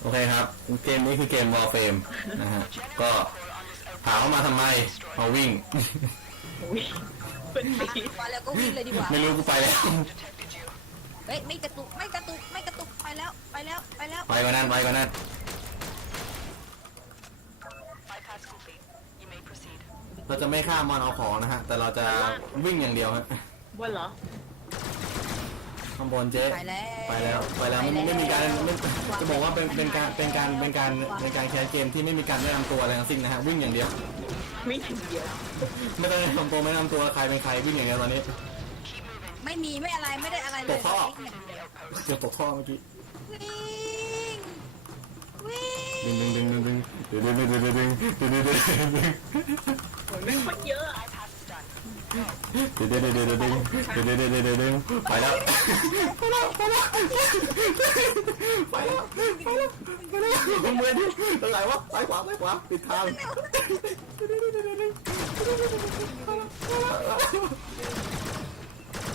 โอเคครับ เกมนี้คือเกม Warframe นะฮะ ก็ถามว่ามาทำไมมาวิ่ง อุ้ยเป็นปีมาแล้วก็วิ่งเลยดีกว่า ไม่รู้กูไปแล้ว เฮ้ยไม่กระตุกไม่กระตุกไม่กระตุกไปแล้วไปแล้วไปแล้วไปกว่านั้นไปกว่านั้น Bypass complete. You may proceed. เราจะไม่ข้ามมันเอาของนะฮะ แต่เราจะวิ่งอย่างเดียวฮะ บนเหรอ ข้างบนเจ๊ไปแล้วไปแล้วไปแล้วไม่ไม่มีการไม่จะบอกว่าเป็นเป็นการเป็นการเป็นการเป็นการแคสเกมที่ไม่มีการแนะนำตัวอะไรทั้งสิ้นนะฮะวิ่งอย่างเดียววิ่งอย่างเดียวไม่ต้องแนะนำตัวไม่แนะนำตัวใครเป็นใครวิ่งอย่างเดียวตอนนี้ ไม่มีไม่อะไรไม่ได้อะไรเลตยกท่อ วิ่งอย่างเดียวเกือบตกท่อเมื่อกี้วิ่งวิ่งดึงดึงดึงดึงดึงดึงดึงดึงดึงดึงดึงดึงดึงโอ้ยไม่งโคตรเยอะอะ Bypass is done. ดึงดึงดึงดึงดึงดึงดึงดึงดึงดึงดึงไปแล้วไปแล้วไปแล้วไปแล้วไปแล้วไปแล้วคุณเมื่อยดิตรงไหนวะซ้ายขวาซ้ายขวาปิดทาง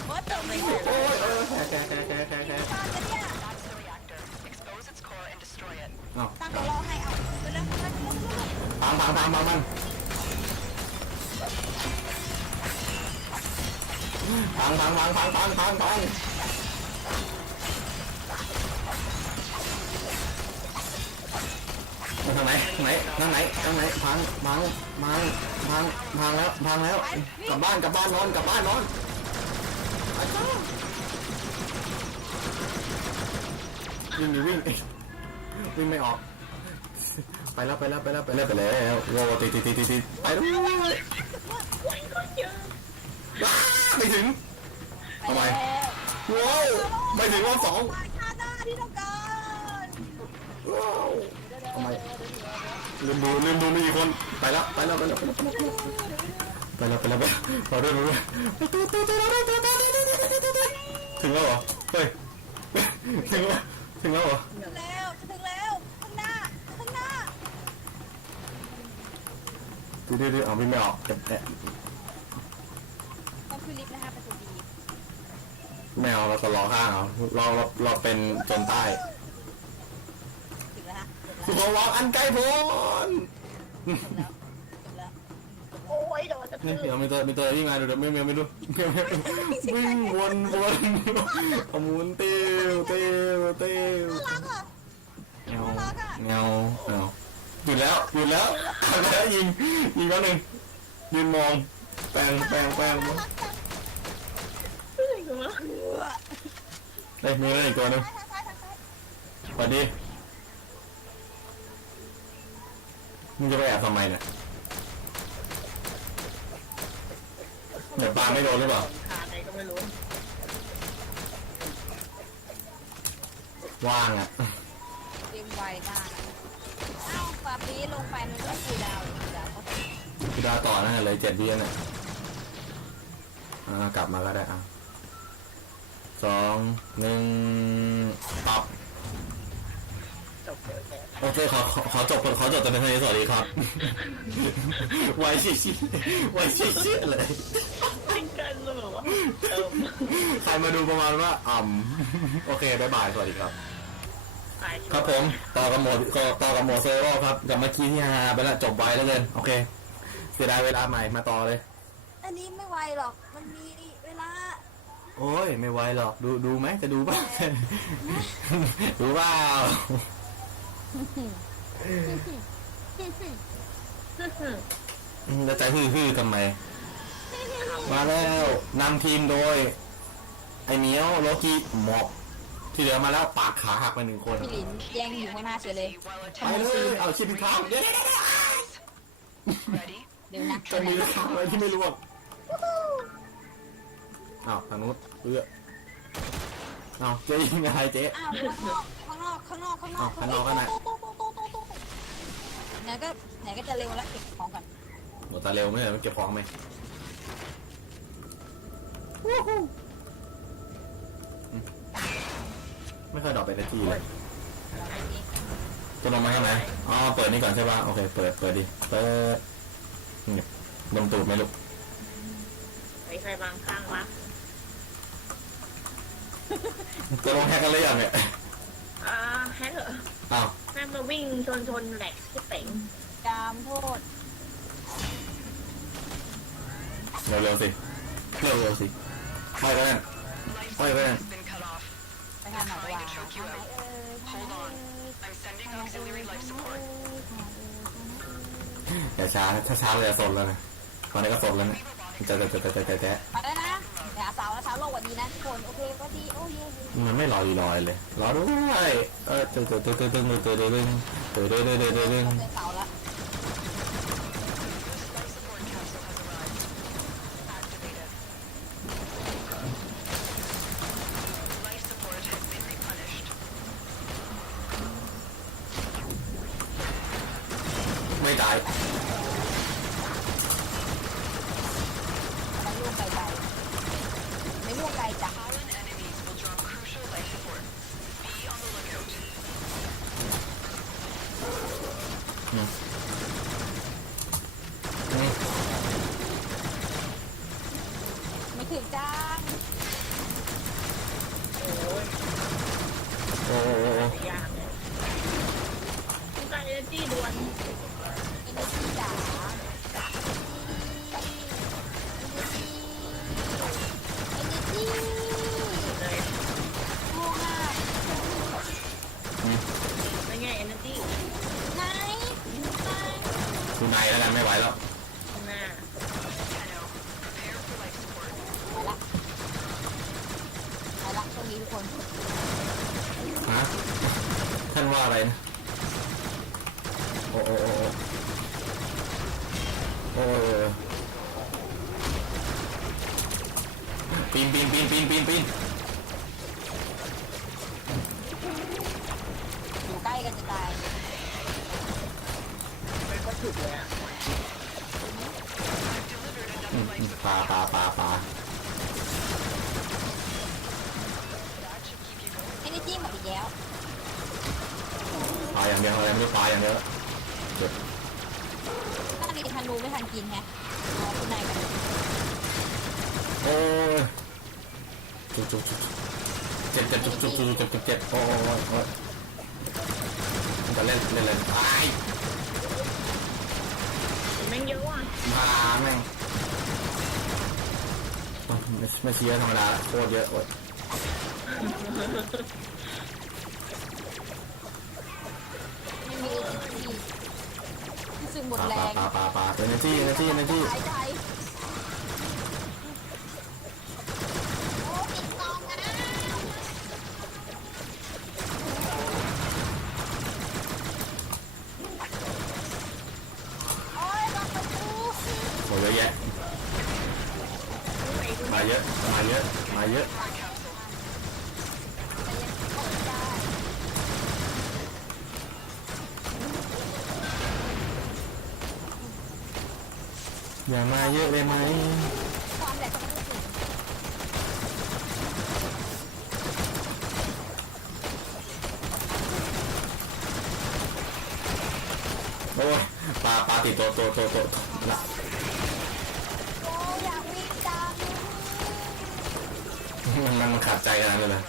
โอ้ยเติมไม่หมดโอ้ยเออแค่แค่แค่แค่แค่บ้านกันเนี่ย That's the reactor. Expose its core and destroy it. เอาตั้งตัวรอให้เอาไปแล้วไปแล้วไปแล้วพังพังพังพังมัน พังพังพังพังพังพังพังทางไหนทางไหนทางไหนทางไหนพังพังพังพังพังแล้วพังแล้ว กลับบ้านกลับบ้านนอนกลับบ้านนอนวิ่งดิวิ่งวิ่งไม่ออก ไปแล้วไปแล้วไปแล้วไปแล้วไปแล้วโว้ติดติดติดติดติดไปแล้ว วิ่งโคตรเยอะว้าไม่ถึงทำไมว้าวไม่ถึงรอบสองไปคาหน้าที่ต้องการว้าวทำไมลืมดูลืมดูมีกี่คนไปแล้วไปแล้วไปแล้วไปแล้วไปแล้วไปแล้วไปแล้วไปแล้วไปด้วยถึงแล้วเหรอเฮ้ยถึงแล้วถึงแล้วเหรอถึงแล้วจะถึงแล้วข้างหน้าข้างหน้าดูดูดูเอาวิ่งไม่ออกแอะต้องขึ้นลิฟต์นะคะประตูดี ไม่เอาเราจะรอข้างเอาเราเราเราเป็นจนใต้ถึงแล้วฮะสุขวังอันไกลโพ้นถึงแล้วถึงแล้วโอ้ยโดนจะนี่คือเดี๋ยวมีตัวมีตัววิ่งมาดูเดี๋ยวไม่ไม่ไม่รู้วิ่งวนวนขมุนเตี้ยวเตี้ยวเตี้ยวน่ารักอะเงาเงาเงาหยุดแล้วหยุดแล้วหยุดแล้วยิงยิงก็หนึ่งยืนมองแปลงแปลงแปลง น่ารักจัง เฮ้ยกูว่า เฮ้ยมีอะไรอีกตัวหนึงทางซ้ายทางซ้ายสวัสดีมึงจะไปแอบทำไมเนี่ยเดี๋ยวปลาไม่โดนหรือเปล่าขาไหนก็ไม่รู้ว่างอะเตรียมไวมากเอ้าปาปีลงไปมันก็คูลดาวน์คูลดาวน์ก็ พี่ดาวต่อนะเลยเจ็ดเดือนอะอ่ากลับมาก็ได้อะ สองหนึ่งปับจบเลยแกโอเคขอขอขอจบขอจบแต่เป็นเท่านี้สวัสดีครับ ไวชิชิไวชิชิเลยจริงกันเลยแบบว่าเติมใครมาดูประมาณว่าอ่ำโอเคบายบาย สวัสดีครับ ตายชัวครับผมต่อกับโหมดก็ต่อกับโหมดเซอร์โร่ครับกับเมื่อกี้ที่ฮาไปแล้วจบไวแล้วเกินโอเค เสียดายเวลาใหม่มาต่อเลย อันนี้ไม่ไวหรอกมันมีเวลา โอ้ยไม่ไหวหรอกดูดูไหมจะดูบ้าง ดูเปล่าจะใจฮือฮือทำไม มาแล้วนำทีมโดย ไอเหนียวโลกิหมอกที่เหลือมาแล้วปากขาหักไปหนึ่งคนพี่หลินแย่งอยู่ข้างหน้าเฉยเลย While ไป attempting เลยเอาชิดเท้าเย้ ready. เดี๋ยวนะจะมีทางอะไรที่ไม่ร่วง อ้าวทางนู้นเอื้ออ้าวเจ๊ยิงอะไรเจ๊ อ้าวข้างนอกข้างนอกข้างนอกอ้าวข้างนอกข้างในโต๊ะโต๊ะโต๊ะโต๊ะโต๊ะโต๊ะไหนก็ไหนก็จะเร็วแล้วเก็บของก่อนหมดตาเร็วไม่เหรอมันเก็บของไหมอืมไม่ค่อยดรอกไปนาทีเลยจะลงมาข้างไหนอ๋อเปิดนี่ก่อนใช่ป่ะโอเคเปิดเปิดดิเปิดนี่ลงตูดไหมลูกไอ้ใครบางข้าง วะจะลงแฮกกันเลยยังเนี่ยอ่าแฮกเหรออ้าวน่ามาวิ่งชนชนๆแหลกที่เป๋งจามโทษ เร็วเร็วๆสิเร็วเร็วๆสิไปกัน Life Wait, wait. support has been cut off. ไปทางไหนวะ Hold on. I'm sending auxiliary life support. อย่าช้าถ้าช้าเราจะสนแล้วนะตอนนี้ก็สนแล้วนะจะจะจะจะจะจะจะมาได้นะเดี๋ยวสาวสาวลงวันนี้นะทุกคนโอเคก็ดีโอ้ยมันไม่รอรีลอยเลยรอด้วยเออตึงตึงตึงตึงตึงตึงตึงตึงตึงตึงตึงตึงตึงตึงเจอเสาแล้ว Life support capsule has arrived. Activated. Life support has been replenished. ไม่ตาย คุณนายแล้วกันไม่ไหวแล้ว ข้างหน้า Tenno, prepare for life support. ไปละไปละตรงนี้ทุกคน ฮะท่านว่าอะไรนะโอ้โอ้โอ้โอ้โอ้ปีนปีนปีนปีนปีนปีน อยู่ใกล้กันจะตาย มันก็ถูกเลยอะ อืมอืมปลาปลาปลาปลา That should keep you going. เอเนจีหมดอีกแล้ว ปลาอย่างเดียวอะไรไม่รู้ปลาอย่างเดียวเจ็บถ้ามีธนูไม่ทันกินแฮะอ๋อคุณนายกันโอ้ยจุกจุกจุกเจ็บเจ็บจุกจุกจุกจุกจุกเจ็บโอ้ยโอ้ยโอ้ยมันจะเล่นเล่นเล่นตายแม่งเยอะว่ะมาแม่งไม่ไม่เชียร์ธรรมดาโคตรเยอะโอ้ย หมดปลาแรปลางปลาปลาปาเอเนจีเอเนจีเอเนจีหายใจโอ้ปิดกองนะโอ้ยล็อกประตูโอ้ยเยอะแยะมาเยอะมาเยอะมาเยอะ แต่ยังเข้าไม่ได้ อย่ามา เยอะเลยไหมความแหลกต้องถึงโอ้ยปลาปลาติดตัวตัวตัวตัวละโอ้อยากวิ่งจังมันมันขาดใจขนาดนั้นเลยเหรอ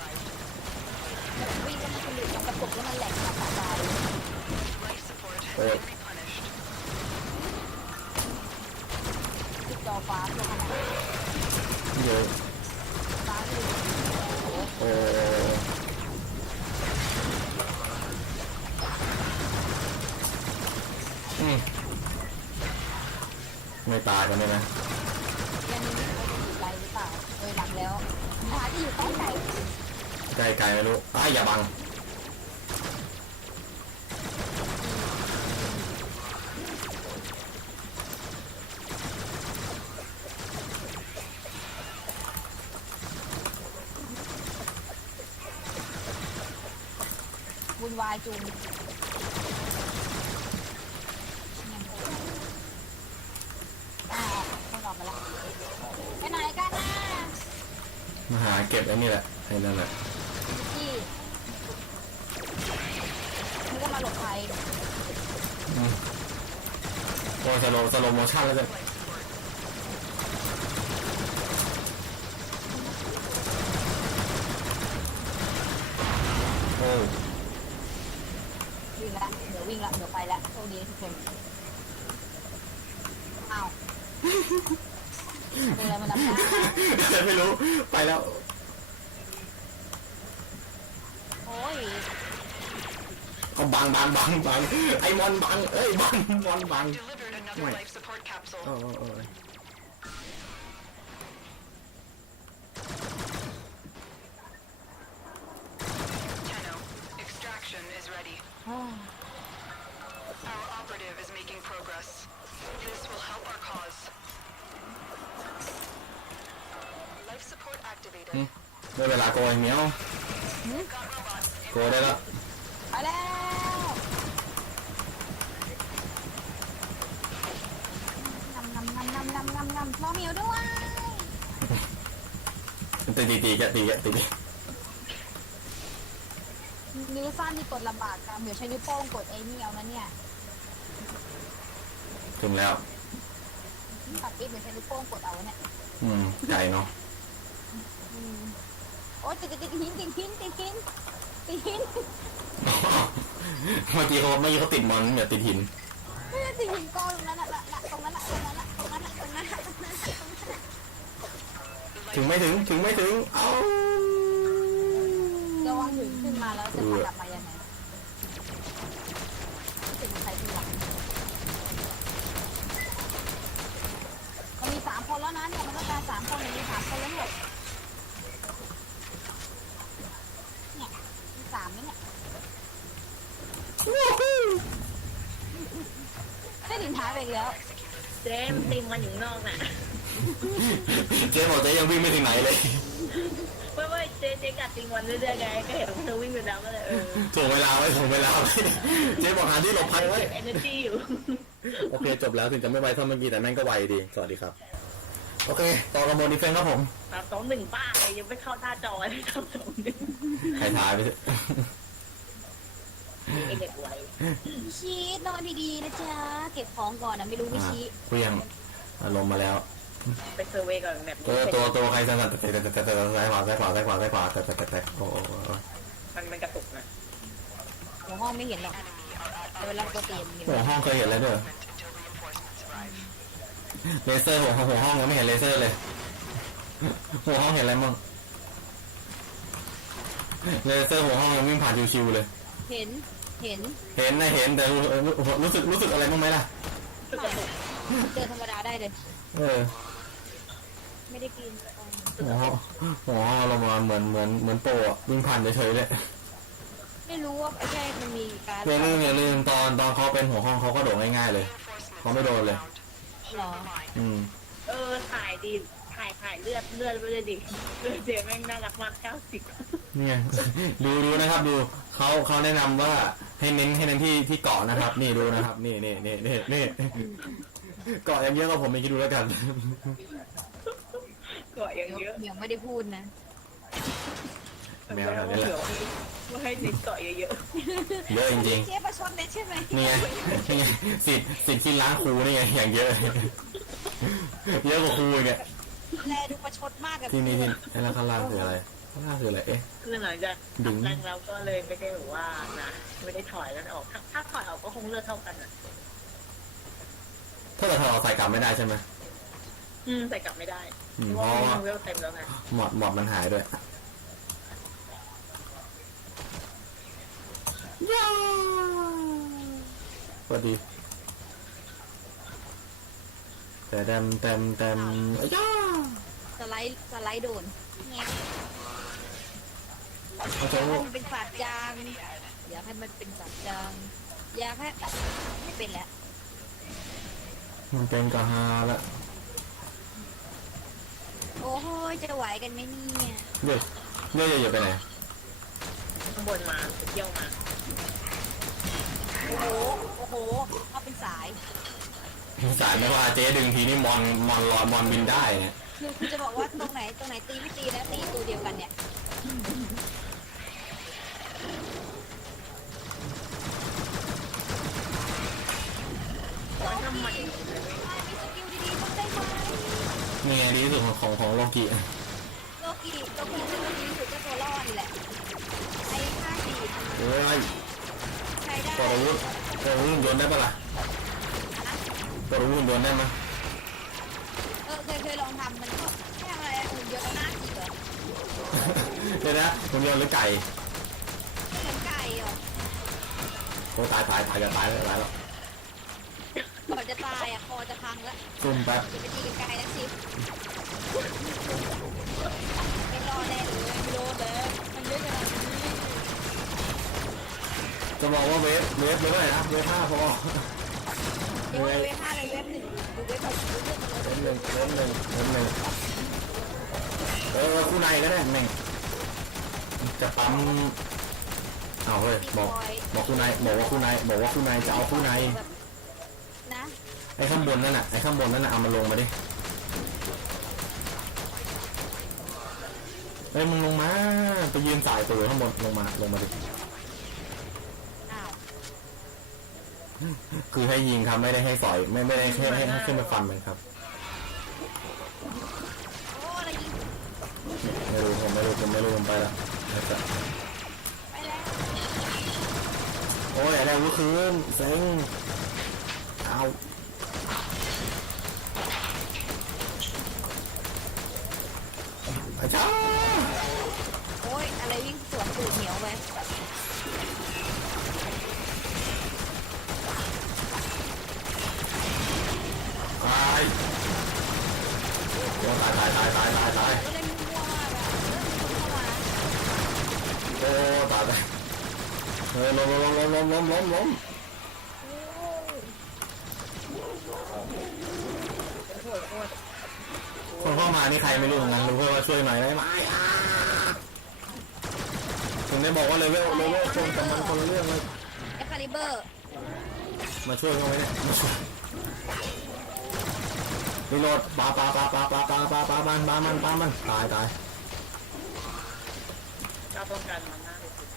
วิ่งแล้วมันสนุกมันกระตุกแล้วมันแหลกมาสะใจ Life support has Oh. been replenished. ติดจอฟ้าลงมา เยอะฟ้าคือโอ้อืมไม่ตายกันได้ไหมยังไม่รู้ว่าจะอยู่ไกลหรือเปล่าเออหลังแล้วหาที่อยู่ใกล้ไกลไกลไกลไม่รู้อ้ายอย่าบัง วุ่นวายจุงอ่าต้องออกมาแล้วไปไหนกันนะมาหาเก็บไอ้นี่แหละไอ้นั่นแหละที่นึกว่ามาหลบภัยโอ้สโลสโลโมชั่นแล้วกัน Life support. โอ้อยู่ไหน ละเดี๋ยววิ่งละเดี๋ยวไปละโชคดีนะทุกคนอ้าวเป็นอะไรมันดับหน้า ไม่รู้ ไปแล้ว โอ้ยเอาบังบังบังบังไอ้มอนบังเอ้ยบังมอนบัง Delivered another Wait. life support capsule. เออเออเออ Tenno, extraction is ready. อ้าว Our operative is making progress. This will help our cause. Life support activated. ได้เวลาโกยเหมียว Got robots. โกยได้แล้วไปแล้วนำนำนำนำนำนำนำรอเหมียวด้วยตีตีตีกันตีกันตีนิ้วสั้นนี่กดลำบากค่ะเหมียวใช้นิ้วโป้งกดไอ้นี่เอานะเนี่ยถึงแล้วปัดปิ๊บเหมียวใช้นิ้วโป้งกดเอาเนี่ยอืมไก่เนาะอืม โอ้ยติดติดติดหินติดหินติดหินติดหินเมื่อกี้เขาเมื่อกี้เขาติดมอนเดี๋ยวติดหินไม่ได้ติดหินกองตรงนั้นน่ะละละตรงนั้นละตรงนั้นละตรงนั้นละตรงนั้นละตรงนั้นละตรงนั้นละถึงไม่ถึงถึงไม่ถึงเอ้าระวังถึงขึ้นมาแล้วจะพากลับมายังไงจะมีใครที่หลังมันมีสามคนแล้วนะเนี่ยมันต้องการสามคนมันมีสามคนแล้วเนี่ยเนี่ยมีสามแล้วเนี่ย ได้ดินท้ายไปอีกแล้วเจมส์ติงมันอยู่นอกน่ะเจ๊บอกเจ๊ยังวิ่งไม่ถึงไหนเลยเว้ยเว้ยเจ๊เจ๊กัดติงวันเรื่อยๆไงก็เห็นเธอวิ่งไปแล้วก็เลยเออถ่วงเวลาไว้ถ่วงเวลาไว้เจ๊บอกหาที่หลบภัยไว้ เก็บ energy อยู่ โอเค จบแล้วถึงจะไม่ไวเท่าเมื่อกี้แต่แม่งก็ไวดี สวัสดีครับ โอเค ต่อกระบวนดีเฟนครับผมสามสองหนึ่งป้าเลยยังไม่เข้าหน้าจอเลยสามสองหนึ่ง ใครทายไปเถอะ ไอเด็กไวชีสนอนดีๆนะจ๊ะ เก็บของก่อนนะไม่รู้ไม่อ่าชี้เครื่องอารมณ์มาแล้ว ไปเซอร์เวย์ก่อนแบบตัวนี้ตัวตัวใครสั่นๆแต่แต่แต่แต่แต่ซ้ายขวาซ้ายขวาซ้ายขวาซ้ายขวาแต่แต่แต่แต่โอ้โหมันมันกระตุกนะหัวห้องไม่เห็นหรอกแต่เวลาปกติมันเห็นหัวห้องเคยเห็นแล้วด้วย Until reinforcements arrive. เลเซอร์หัวห้องหัวห้องยังไม่เห็นเลเซอร์เลย หัวห้องเห็นอะไรมั่งเลเซอร์หัวห้องยังวิ่งผ่านชิวๆเลย เห็น เห็นเห็นนะเห็นแต่รู้รู้สึกรู้สึกอะไรบ้างไหมล่ะกระตุกเดินธรรมดาได้เลย เออไม่ได้กินหัวห้องหัวห้องเรามาเหมือนเหมือนเหมือนโปรอะวิ่งผ่านเฉยๆเลยไม่รู้ว่าไอ้ใช่มันมีการอย่าลืมอย่าลืมตอนตอนเขาเป็นหัวห้องเขาก็โดดง่ายๆเลย Reinforcements เขาไม่โดนเลย inbound. หรอ อืม เออถ่ายดิ ถ่ายถ่ายเลือดเลือดไปเลยดิเลือดเจ๊แม่งน่ารักมากเก้าสิบเนี่ยดูดูนะครับดูเขาเขาแนะนำว่าให้เน้นให้เน้นที่ที่เกาะนะครับ นี่ดูนะครับ นี่นี่นี่นี่นี่เกาะอย่างเยอะก็ผมไม่คิดดูแล้วกัน เกาะอย่างเยอะเหมียวไม่ได้พูดนะ แมวแถวนี้แหละว่าให้นิดเกาะเยอะเยอะจริงเจ๊ประชดเลยใช่ไหมๆนี่ไงนี่ไงสิทธิ์สิทธิ์ที่ร้านครูนี่ไงอย่างเยอะ เยอะกว่าครูอีกเนี่ย แลดูประชดมากกับที่นี่ที่ไอ้แล้วข้างล่างคืออะไรข้างล่างคืออะไรเอ๊ะๆคือหลังจากดึง แรงเราก็เลยไม่ได้แบบว่านะไม่ได้ถอยแล้วออกถ้าถ้าถอยออกก็คงเลือดเท่ากันอะถ้าเราถอดเอาใส่กลับไม่ได้ใช่ไหม อืมใส่กลับไม่ได้อืมเพเพราะราะว่า ว่ามันเวลเต็มแล้วไงหมอดหมอดมันหายด้วยสวัสดีแต่เต็มเต็มเต็มอ้ย่าส ไลด์สไลด์โดนแงะเอาอยากจะให้มันเป็นฝาดจางอยากให้มันเป็นฝาดจางอยากให้ไม่เป็นแล้วมันเป็นกะฮาละโอ้โหจะไหวกันไหมเนี่ยเลือกเลือกอย่าไปไหนข้างบนมาเที่ยวมาโอ้โหโอ้โหเขาเป็นสาย สายไม่ว่าเจ๊ดึงทีนี่มอนมอนลอยมอนบินได้เนี่ย คือคือจะบอกว่าตรงไหนตรงไหนตีไม่ตีนะตีตัวเดียวกันเนี่ยมันทำไมมีสกิลดีๆต้องได้ไหมนี่ไงดีที่สุดของของของโลกิโลกีโลกีที่มันดีที่สุดก็ตัวรอดนี่แหละไอ้ค่าสี่เอ้ยใช้ได้กดดอาวุธปลดอาวุธหุ่นยนต์ได้ปะล่ะปลดอาวุธหุ่นยนต์ได้ไหมย เออเคยเคยลองทำมันก็แค่อะไรอะหุ่นยนต์เอาหน้าจีบเหรอ เดี๋ยวนะหุ่นยนต์หรือไก่เหมือนไก่เหรอโอ้ตายตายตายจะตายแล้วตายแล้วก่อนจะตายอะคอจะพังแล้วซุ่มแป๊บจะไปตีกันไกลนะสิไม่รอดแน่เลยไม่รอดแล้วมันเยอะขนาดนี้จะบอกว่าเวฟเวฟเวฟอะไรนะเวฟห้าพอเดี๋ยวเว็บห้าเลยเว็บหนึ่งดูเว็บหกดูเว็บหนึ่งเวฟหนึ่งเวฟหนึ่งเวฟหนึ่งเออคู่ในก็ได้แม่ง จะปั๊มเอาเฮ้ยบอกบอกคู่ในบอกว่าคู่ในบอกว่าคู่ในจะเอาคู่ในแบบนะไอ้ข้างบนนั่นน่ะไอ้ข้างบนนั่นน่ะเอามาลงมาดิเฮ้ยมึงลงมาไปยืนสายตัวข้างบนลงมาลงมาดิอ้าวคือให้ยิงครับไม่ได้ให้สอยไม่ไม่ได้ให้ให้ให้ขึ้นมาฟันมันครับโอ้อะไรยิงไม่รู้ผมไม่รู้ผมไม่รู้ผมไปแล้วไปแล้ว โอ้ยอะไรวุ้คืนเซ็งเอาอาจ้าโอ้ยอะไรวิ่งสวนตูดเหนียวไปตายโอ้ตายตายตายตายตายตาย ก็เล่นมั่วมากอะเออ เข้มาโอ้ตายตายเฮ้ยล้มล้มล้มล้มล้มล้มล้มโทษโทษคนเข้ามานี่ใครไม่รู้เหมือนกันรู้แค่อว่าช่วยหน่อยได้ไหมอ่าถึงได้บอกว่าเลเวลเลเวลคนกับมันคนละเรื่องเลยเอ็กคาลิเบอร์มาช่วยเขาไหมเนี่ยมาช่วยรีโหลดปาปาปาปาปาปาปาปามันปามันปามันตายตาย เราต้องการมันมากที่สุด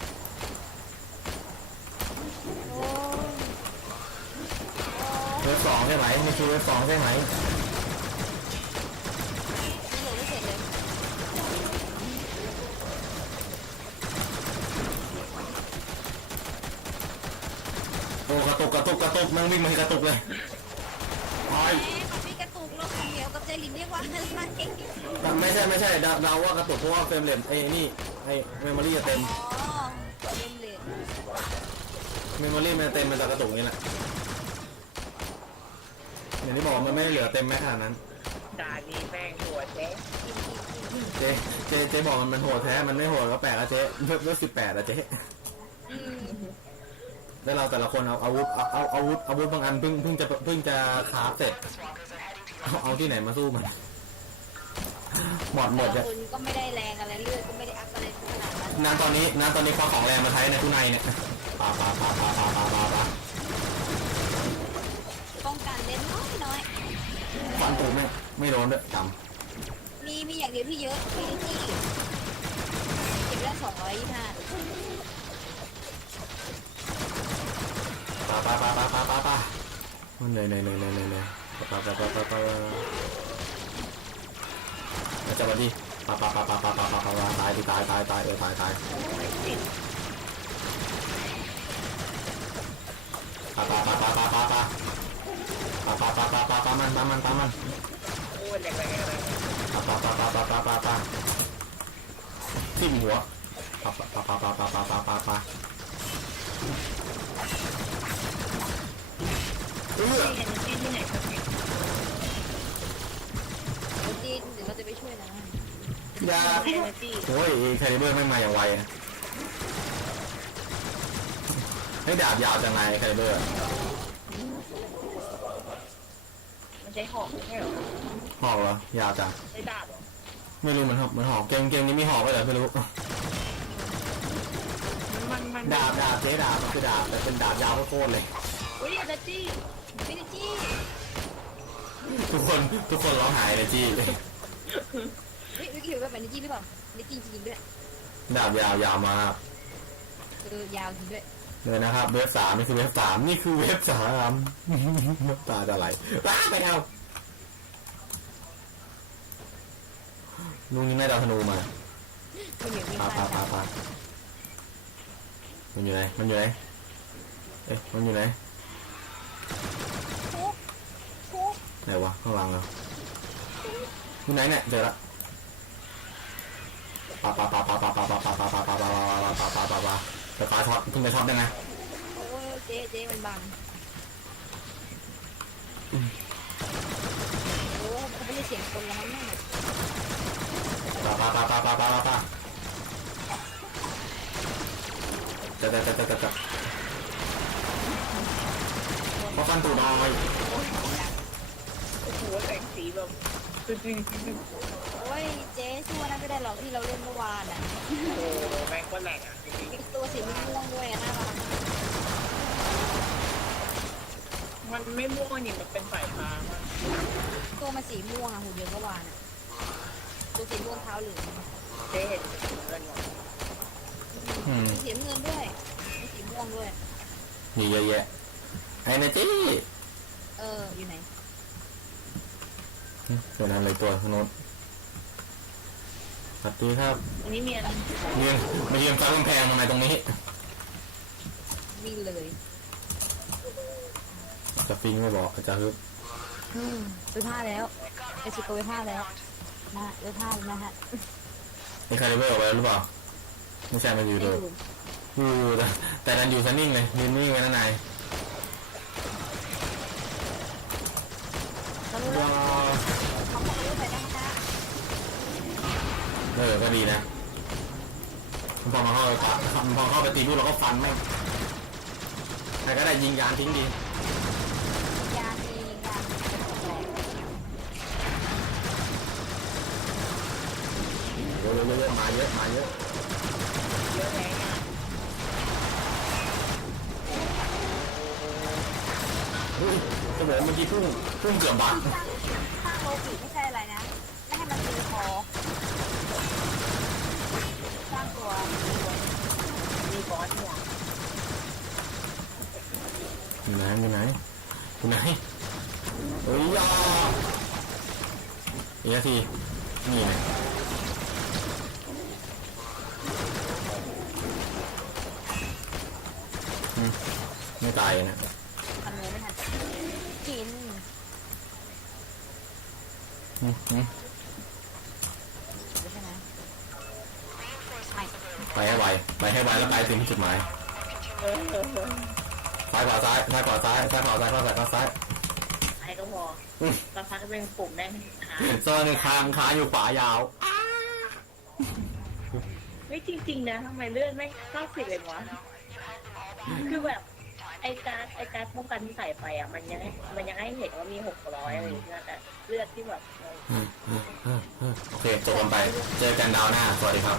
โอ้ย เวฟสองใช่ไหมนี่คือเวฟสองใช่ไหมไม่โหลดไม่เสร็จเลยโอ้กระตุกกระตุกกระตุกนั่งวิ่งมากระตุกเลยไปแหมมันมีกระตุกแล้วของเหนียวกับใจลินเรียกว่าอะไรแต่ไม่ใช่ไม่ใช่เดาเดาว่ากระตุกเพราะว่าเฟรมเรทไอ้นี่ไอ้เมมโมรี่จะเต็ม อ๋อเล่นเลย เมมโมรี่มันเต็มมันจะกระตุกอย่างนี้แหละอย่างที่บอกมันไม่ได้เหลือเต็มแม้ขนาดนั้นดานี้แป้งหัวแท้เจ๊เจ๊เจ๊บอกมันมันโหดแท้ มันไม่โหดก็แปลกอะเจ๊เพิ่มสิบแปดอะเจ๊อืมแล้วเราแต่ละคนเอาอาวุธเอาเอาอาวุธอาวุธบางอันเพิ่งเพิ่งจะเพิ่งจะคราฟเสร็จ Purpose walkers are heading to เอาเอาที่ไหนมาสู้มันหมดหมดแต่อะคุณก็ไม่ได้แรงอะไรเลือดก็ไม่ได้อัพอะไรขนาดนั้นน้ำตอนนี้น้ำตอนนี้คว้าของแรงมาใช้ในทุนในเนี่ย ปาปาปาปาปาปาปาปาป้องกันเล่นน้อยน้อยฟันตูไม่ไม่โดนด้วยต่มีมีอย่างเดียวที่เยอะที่ที่เก็บได้สองร้อยยี่ห้าำปาปาปาปาปาปาปาเหนื่อยเหนื่อยเหนื่อยเหนื่อยเหนื่อยเหนื่อยปาปาปาปาปาปาแล้วจะมาดิปาปาปาปาปาปาปาปาปาตายดิตายตายตายเออตายตาย ปาปาปาปาปาปาปาปาปาปาปาปาปามันปามันปามันโอ้ยแรงแรงแรงปาปาปาปาปาปาปาปาทิ่มหัวปาปาปาปาปาปาปาปาปาปาเออเห็นที่ที่ไหนสักแห่งเดี๋ยวจีนเดี๋ยวเราจะไปช่วยนะยาเอเนอร์จีโอ้ยคาลิเบอร์ไม่มาอย่างไวนะ ให้ดาบยาวจังไงคาลิเบอร์มันใช้หอกไม่ใช่หรอหอกเหรอยาวจังใช้ดาบเหรอไม่รู้มันหอกมันหอกเกมเกมนี้มีหอกไว้เหรอไม่รู้มันมันดาบดาบเจ๊ดาบมันคือดาบแต่เป็นดาบยาวโคตรเลยอุ้ยเอเนอร์จีไม่ได้จี้ทุกคนทุกคนร้องหายเลยจี้เลยเฮ้ยวิกกี้แบบนี้จี้หรือเปล่านี่จี้จริงๆด้วยดาบยาวยาวมากเออยาวจริงด้วย เลยนะครับ เว็บสามนี่คือเว็บสามนี่คือเว็บสามน้ำตาจะไหลว้าไปเอาลุงนี่ไม่ด้เอาธนูมาคุณเหนียวมีปาพาปาปาปามันอยู่ไหนมันอยู่ไหนเอ๊ะมันอยู่ไหนทุบทุบไหนวะข้างหลังเหรออยู่ไหนเนี่ยเจอละปาปาปาปาปาปาปาปาปาปาปาปาปาปาปาปาปา ปาแต่ฟ้าช็อตเพิ่งไปช็อตได้ไงโอ้ยเจ๊เจ๊มันบังโอ้เขาไม่ได้เสียงคนแล้วมั้งเนี่ยปาปาปาปาปาปาปาปาจะจะจะจะจะจะพอฟันตูน้อยโอ้โหแสงสีแบบตึ้งตึ้งตึ้งตึ้งโอ้ ยเจ๊สู้นะไม่ได้หรอกที่เราเล่นเมื่อวานอะโอ้โหแม่งก็แหลกอะจริงอีกตัวสีม่วงๆด้วยอะน่ารักๆมันไม่ม่วงนี่มันเป็นสายฟ้ามากตัวมันสีม่วงอะหุ่นยนต์เมื่อวานอะตัวสีม่วงเท้าเหลืองเจ๊เห็นเงินหรออืมมีสีน้ำเงินด้วยมีสีม่วงด้วย มีเยอะแยะไอ้นะจี้เอออยู่ไหนตัวนั้นเลยตัวโน้น สวัสดีครับอันนี้มีอะไรยืนมายืนฟ้ากำแพงทำไมตรงนี้วิ่งเลยจะฟิงไม่บอกจะฮึบอืมไปผ้าแล้วไอชิโกไปผ้าแล้วนะฮะไปผ้าแล้วนะฮะมีใครได้เบอร์ออกไปแล้วหรือเปล่าไม่ใช่มันอยู่ไม่เลยอยู่อยู่แต่แต่ดันอยู่ซะนิ่งเลยยืนนิ่งกันนะนายเรารู้แล้ว เออ ก็ดีนะพอมาเข้าไปฟันพอเข้าไปตีพวกเราก็ฟันแม่งใครก็ได้ยิงยานทิ้งดี ยามียาเยอะเยอะมาเยอะมาเยอะเยอะแยะอะเฮ้ยก็บอกว่าเมื่อกี้พุ่งพุ่งเกือบบักสร้างสร้างโลกิใช่อะไรนะไม่ให้มันตีคอสร้างตัวตัว มีบอสหัว อยู่ไหนอยู่ไหนอยู่ไหนเฮ้ยยาอีกนาทีนี่ไงอืมไม่ตายนะทำเนื้อไม่ทันกินอืมอืมใช่ไหมไปให้ไวไปให้ไวแล้วไปถึงจุดหมาย เออเออเออซ้ายขวาซ้ายซ้ายขวาซ้ายซ้ายขวาซ้ายขวาซ้ายขวาซ้าย ไอ้ก็พอสักพักก็เป็นปุ่มแม่งหาโซ่หนึ่งคางขาอยู่ขวายาวไม่จริง ๆ นะทำไมเลือดไม่เก้าสิบเลยวะคือแบบ ไอ้การดไอ้การดป้องกันที่ใส่ไปอะ มันยังให้มันยังให้เห็นว่ามีหกร้อยอะไรอย่างเงี้ยแต่เลือดที่แบบ โอเคจบกันไป เจอกันดาวหน้า สวัสดีครับ